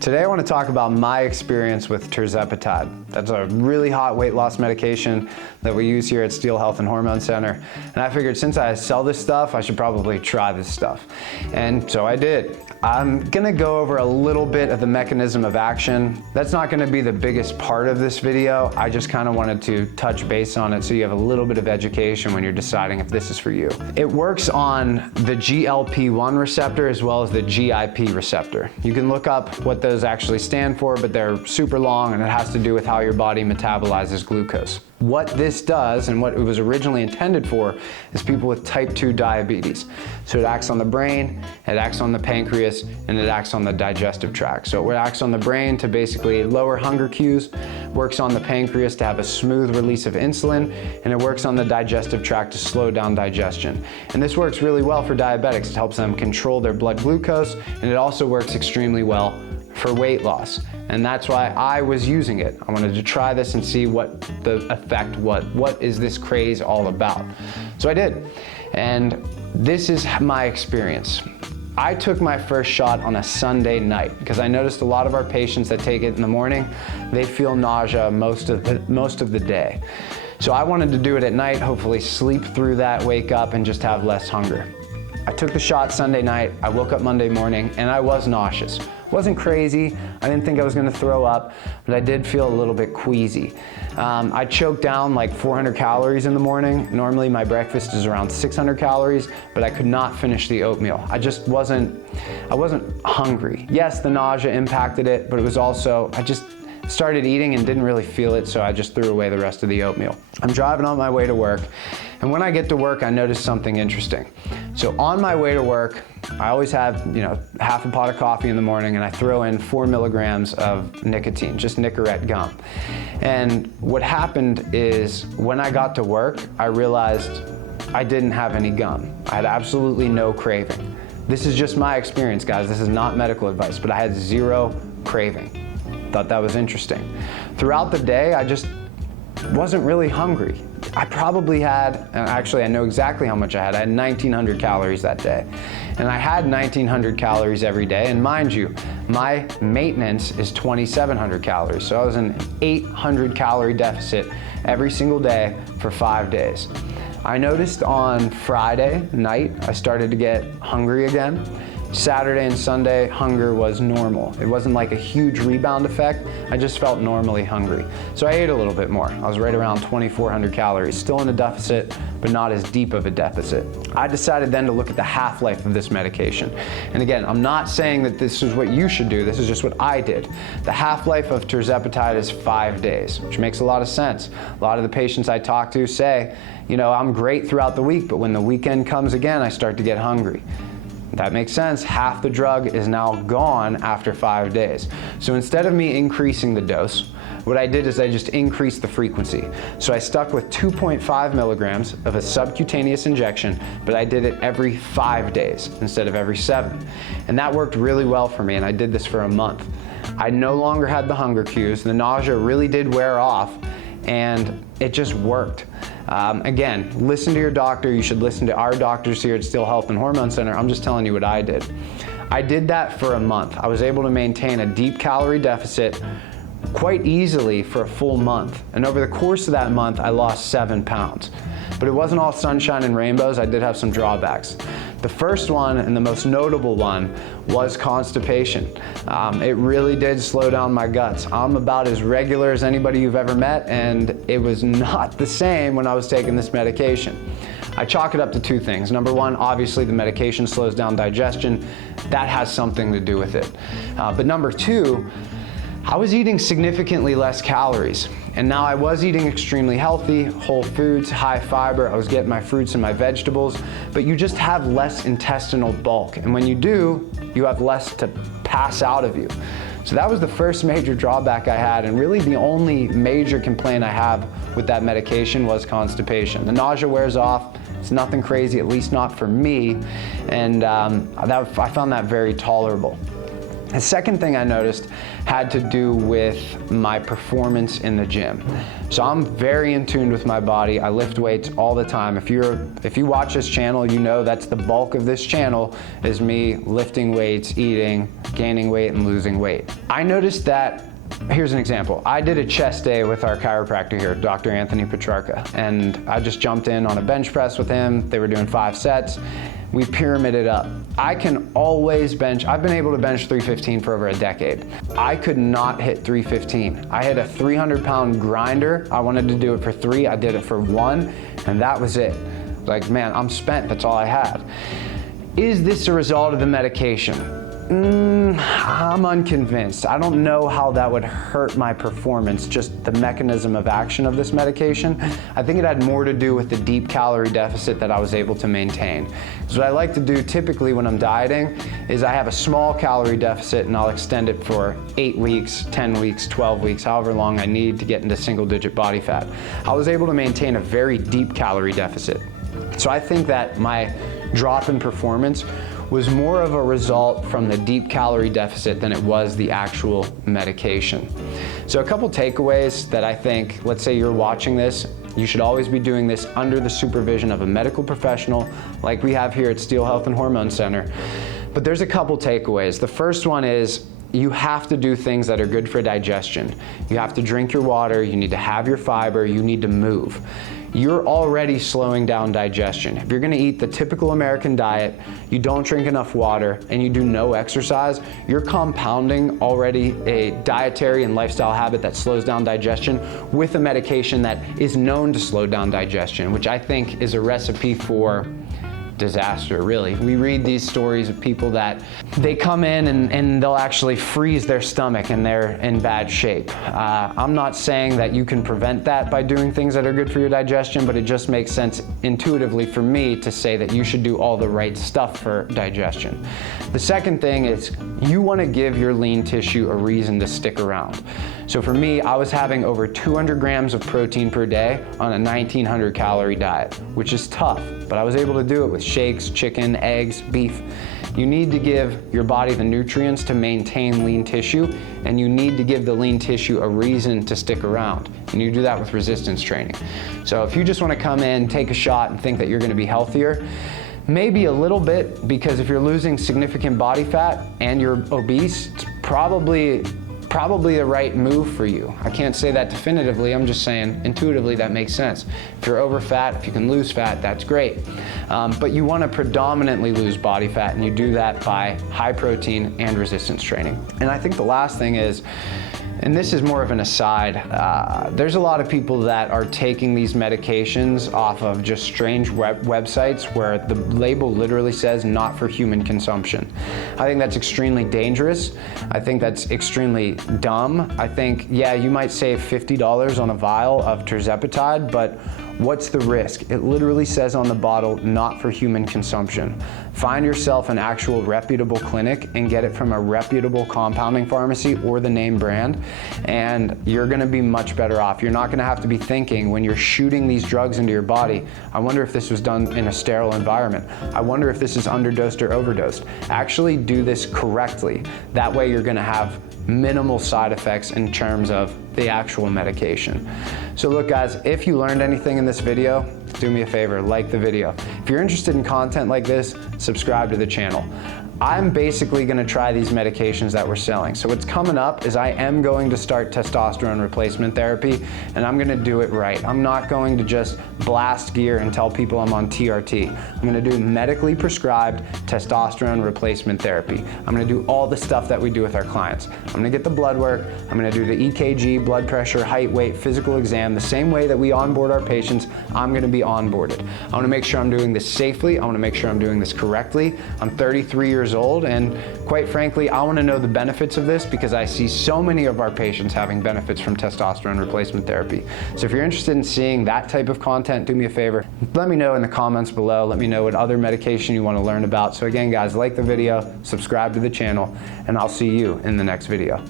Today I want to talk about my experience with Tirzepatide. That's a really hot weight loss medication that we use here at Steel Health and Hormone Center. And I figured since I sell this stuff, I should probably try this stuff. And so I did. I'm gonna go over a little bit of the mechanism of action. That's not gonna be the biggest part of this video. I just kind of wanted to touch base on it so you have a little bit of education when you're deciding if this is for you. It works on the GLP-1 receptor as well as the GIP receptor. You can look up what those actually stand for, but they're super long and it has to do with how your body metabolizes glucose. What this does and what it was originally intended for is people with type 2 diabetes. So it acts on the brain, it acts on the pancreas, and it acts on the digestive tract. So it acts on the brain to basically lower hunger cues, works on the pancreas to have a smooth release of insulin, and it works on the digestive tract to slow down digestion. And this works really well for diabetics. It helps them control their blood glucose, and it also works extremely well for weight loss. And that's why I was using it. I wanted to try this and see what the effect was. What is this craze all about? So I did. And this is my experience. I took my first shot on a Sunday night because I noticed a lot of our patients that take it in the morning, they feel nausea most of the day. So I wanted to do it at night, hopefully sleep through that, wake up, and just have less hunger. I took the shot Sunday night, I woke up Monday morning, and I was nauseous. Wasn't crazy, I didn't think I was gonna throw up, but I did feel a little bit queasy. I choked down like 400 calories in the morning. Normally my breakfast is around 600 calories, but I could not finish the oatmeal. I wasn't hungry. Yes, the nausea impacted it, but it was also, I just started eating and didn't really feel it, so I just threw away the rest of the oatmeal. I'm driving on my way to work, and when I get to work, I noticed something interesting. So on my way to work, I always have, half a pot of coffee in the morning, and I throw in 4 milligrams of nicotine, just Nicorette gum. And what happened is when I got to work, I realized I didn't have any gum. I had absolutely no craving. This is just my experience, guys. This is not medical advice, but I had zero craving. Thought that was interesting. Throughout the day, I just wasn't really hungry. I probably had, and actually I know exactly how much I had 1,900 calories that day. And I had 1,900 calories every day, and mind you, my maintenance is 2,700 calories. So I was in an 800 calorie deficit every single day for 5 days. I noticed on Friday night, I started to get hungry again. Saturday and Sunday, hunger was normal. It wasn't like a huge rebound effect. I just felt normally hungry. So I ate a little bit more. I was right around 2,400 calories, still in a deficit, but not as deep of a deficit. I decided then to look at the half-life of this medication. And again, I'm not saying that this is what you should do. This is just what I did. The half-life of Tirzepatide is 5 days, which makes a lot of sense. A lot of the patients I talk to say, I'm great throughout the week, but when the weekend comes again, I start to get hungry. That makes sense. Half the drug is now gone after 5 days. So instead of me increasing the dose, what I did is I just increased the frequency. So I stuck with 2.5 milligrams of a subcutaneous injection, but I did it every 5 days instead of every 7. And that worked really well for me, and I did this for a month. I no longer had the hunger cues. The nausea really did wear off, and it just worked. Again, listen to your doctor. You should listen to our doctors here at Steel Health and Hormone Center. I'm just telling you what I did. I did that for a month. I was able to maintain a deep calorie deficit quite easily for a full month. And over the course of that month, I lost 7 pounds. But it wasn't all sunshine and rainbows. I did have some drawbacks. The first one, and the most notable one, was constipation. It really did slow down my guts. I'm about as regular as anybody you've ever met, and it was not the same when I was taking this medication. I chalk it up to 2 things. Number 1, obviously the medication slows down digestion. That has something to do with it. But number 2, I was eating significantly less calories. And now I was eating extremely healthy, whole foods, high fiber. I was getting my fruits and my vegetables, but you just have less intestinal bulk. And when you do, you have less to pass out of you. So that was the first major drawback I had, and really the only major complaint I have with that medication was constipation. The nausea wears off. It's nothing crazy, at least not for me, and I found that very tolerable. The second thing I noticed had to do with my performance in the gym. So I'm very in tune with my body. I lift weights all the time. If you watch this channel, you know that's the bulk of this channel is me lifting weights, eating, gaining weight, and losing weight. I noticed that. Here's an example. I did a chest day with our chiropractor here, Dr. Anthony Petrarca, and I just jumped in on a bench press with him. They were doing 5 sets. We pyramided up. I can always bench. I've been able to bench 315 for over a decade. I could not hit 315. I hit a 300-pound grinder. I wanted to do it for 3. I did it for 1, and that was it. Like, man, I'm spent. That's all I had. Is this a result of the medication? I'm unconvinced. I don't know how that would hurt my performance, just the mechanism of action of this medication. I think it had more to do with the deep calorie deficit that I was able to maintain. So what I like to do typically when I'm dieting is I have a small calorie deficit and I'll extend it for 8 weeks, 10 weeks, 12 weeks, however long I need to get into single-digit body fat. I was able to maintain a very deep calorie deficit. So I think that my drop in performance was more of a result from the deep calorie deficit than it was the actual medication. So a couple takeaways that I think, let's say you're watching this, you should always be doing this under the supervision of a medical professional like we have here at Steel Health and Hormone Center. But there's a couple takeaways. The first one is you have to do things that are good for digestion. You have to drink your water, you need to have your fiber, you need to move. You're already slowing down digestion. If you're gonna eat the typical American diet, you don't drink enough water, and you do no exercise, you're compounding already a dietary and lifestyle habit that slows down digestion with a medication that is known to slow down digestion, which I think is a recipe for disaster, really. We read these stories of people that they come in and they'll actually freeze their stomach and they're in bad shape. I'm not saying that you can prevent that by doing things that are good for your digestion, but it just makes sense intuitively for me to say that you should do all the right stuff for digestion. The second thing is you want to give your lean tissue a reason to stick around. So for me, I was having over 200 grams of protein per day on a 1900 calorie diet, which is tough, but I was able to do it with shakes, chicken, eggs, beef. You need to give your body the nutrients to maintain lean tissue, and you need to give the lean tissue a reason to stick around. And you do that with resistance training. So if you just want to come in, take a shot, and think that you're going to be healthier, maybe a little bit, because if you're losing significant body fat and you're obese, it's probably the right move for you. I can't say that definitively, I'm just saying intuitively that makes sense. If you're over fat, if you can lose fat, that's great. But you want to predominantly lose body fat, and you do that by high protein and resistance training. And I think the last thing is, and this is more of an aside, there's a lot of people that are taking these medications off of just strange websites where the label literally says not for human consumption. I think that's extremely dangerous. I think that's extremely dumb. I think, yeah, you might save $50 on a vial of Tirzepatide, but what's the risk? It literally says on the bottle, not for human consumption. Find yourself an actual reputable clinic and get it from a reputable compounding pharmacy or the name brand, and you're gonna be much better off. You're not gonna have to be thinking when you're shooting these drugs into your body, I wonder if this was done in a sterile environment. I wonder if this is underdosed or overdosed. Actually do this correctly. That way you're gonna have minimal side effects in terms of the actual medication. So look guys, if you learned anything in this video, do me a favor, like the video. If you're interested in content like this, subscribe to the channel. I'm basically gonna try these medications that we're selling. So what's coming up is I am going to start testosterone replacement therapy, and I'm gonna do it right. I'm not going to just blast gear and tell people I'm on TRT. I'm gonna do medically prescribed testosterone replacement therapy. I'm gonna do all the stuff that we do with our clients. I'm gonna get the blood work, I'm gonna do the EKG, blood pressure, height, weight, physical exam, the same way that we onboard our patients, I'm gonna be onboarded. I wanna make sure I'm doing this safely, I wanna make sure I'm doing this correctly. I'm 33 years old, and quite frankly, I want to know the benefits of this because I see so many of our patients having benefits from testosterone replacement therapy. So if you're interested in seeing that type of content, do me a favor, let me know in the comments below. Let me know what other medication you want to learn about. So again, guys, like the video, subscribe to the channel, and I'll see you in the next video.